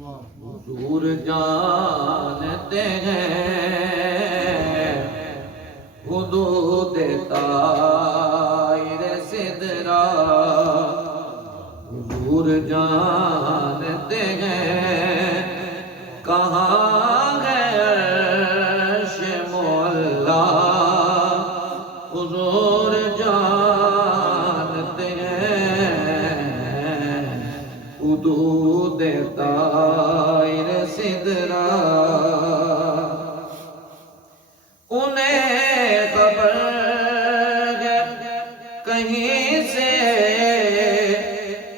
حضور جانتے ہیں حدود طائر سدرا، حضور جانتے ہیں کہاں ہے عرش معلا، حضور جانتے ہیں حدود طائر سدرا، انہیں خبر ہے کہیں سے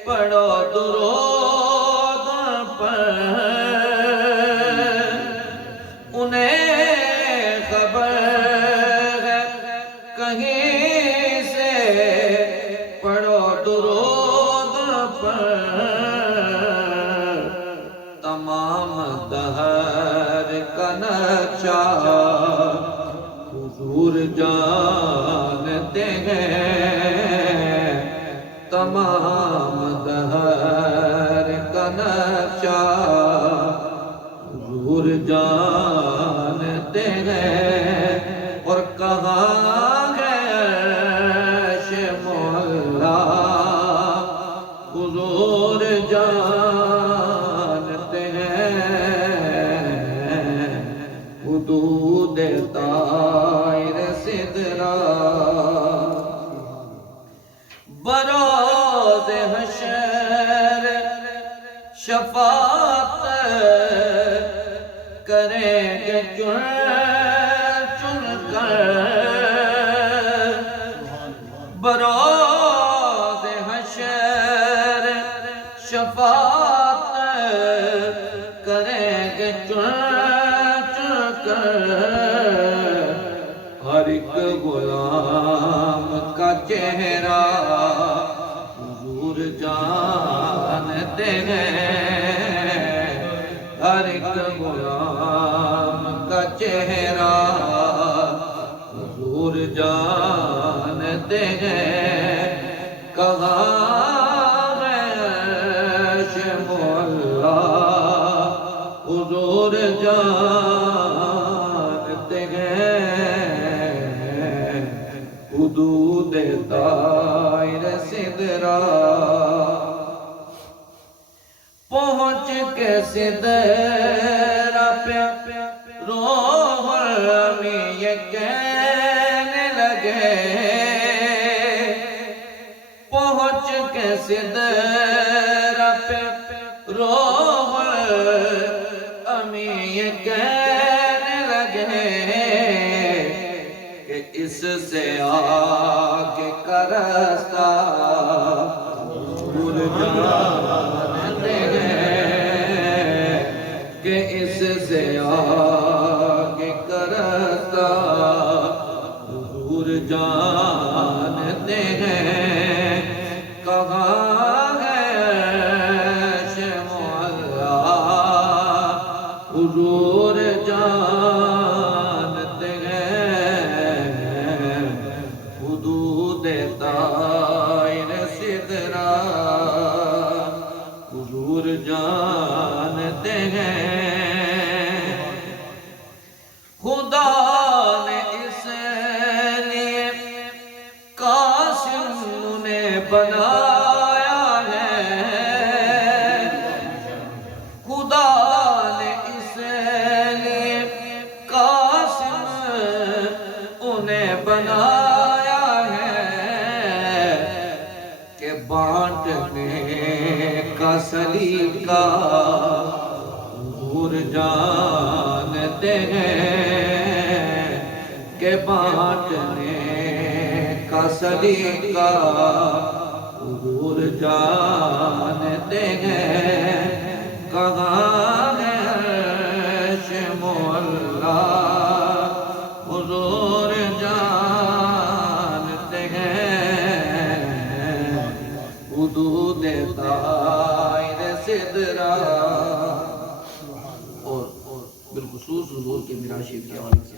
پڑھو درود پر، انہیں خبر ہے کہیں سے پڑھو درود پر، تمام دہر کا نقشہ حضور جانتے ہیں، تمام دہر کا نقشہ حضور جانتے ہیں، اور کہاں ہے عرش معلا، حضور جانتے ہیں حدود طائر سدرا، بروز حشر شفاعت کریں گے چن چن کر، بروز حشر شفاعت کریں گے چن چن کر، ہر ایک غلام کا چہرہ حضور جانتے ہیں، ہر ایک غلام کا چہرہ حضور جانتے ہیں، کہاں ہے عرش معلا، حضور جانتے ہیں حدود طائر سدرا، پہنچ کے سدرا پہ روح الامین یہ کہنے لگے، پہنچ کے سدرا پہ روح الامین یہ کہنے لگے کہ اس سے آگے کا راستہ حضور جانتے ہیں، کہ اس سے آگے کا راستہ حضور جانتے ہیں، کہاں ہے عرش معلا، حضور جانتے ہیں حدود طائر سدرا، حضور جانتے ہیں خدا نے اس لیے قاسم نے بنایا ہے، خدا نے اس لیے قاسم انہیں بنایا ہے کہ بانٹنے کا سلیقہ حضور جانتے ہیں، کہ بانٹنے کا سلیقہ حضور جانتے ہیں، کہاں ہے عرش معلا، حضور جانتے ہیں حدود طائر سدرا، اور بالخصوص حضور کے میرا شریف کے حوالے سے